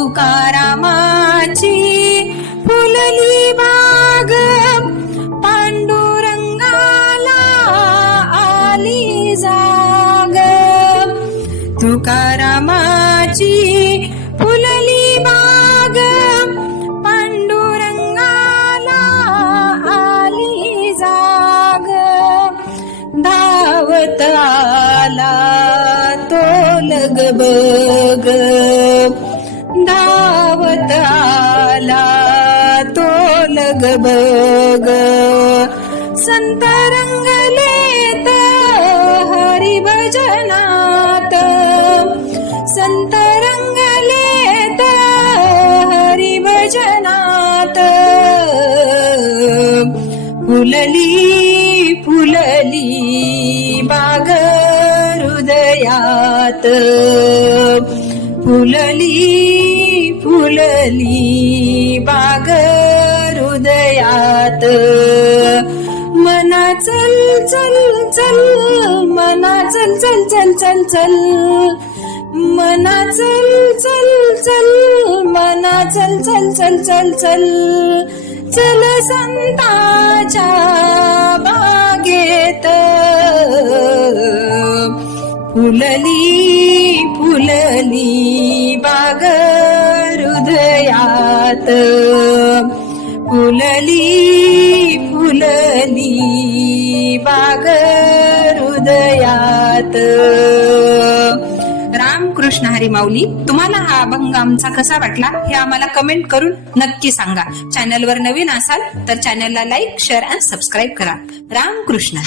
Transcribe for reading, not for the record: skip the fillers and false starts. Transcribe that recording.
तुकारामाची fully बाग पांडुरंगाला आली जाग तुकारामाची फुलली बाग पांडुरंगाला आली जाग धावत आला तो लगबग धावत आला तो लगबग संत रंगलेत हरिभजनात संत रंगलेत हरिभजनात फुलली फुलली बाग हृदयात फुलली फुलली बाग हृदयात मना चल चल चल मना चल चल चल चल चल मना चल चल चल मना चल चल चल चल चल चल संताच्या बागेत फुलली फुलली बाग हृदयात फुलली फुलली बाग हृदयात. रामकृष्ण हरी माऊली. तुम्हाला हा अभंग आमचा कसा वाटला हे आम्हाला कमेंट करून नक्की सांगा. चॅनलवर नवीन असाल तर चॅनलला लाईक, शेअर आणि सबस्क्राईब करा. रामकृष्ण.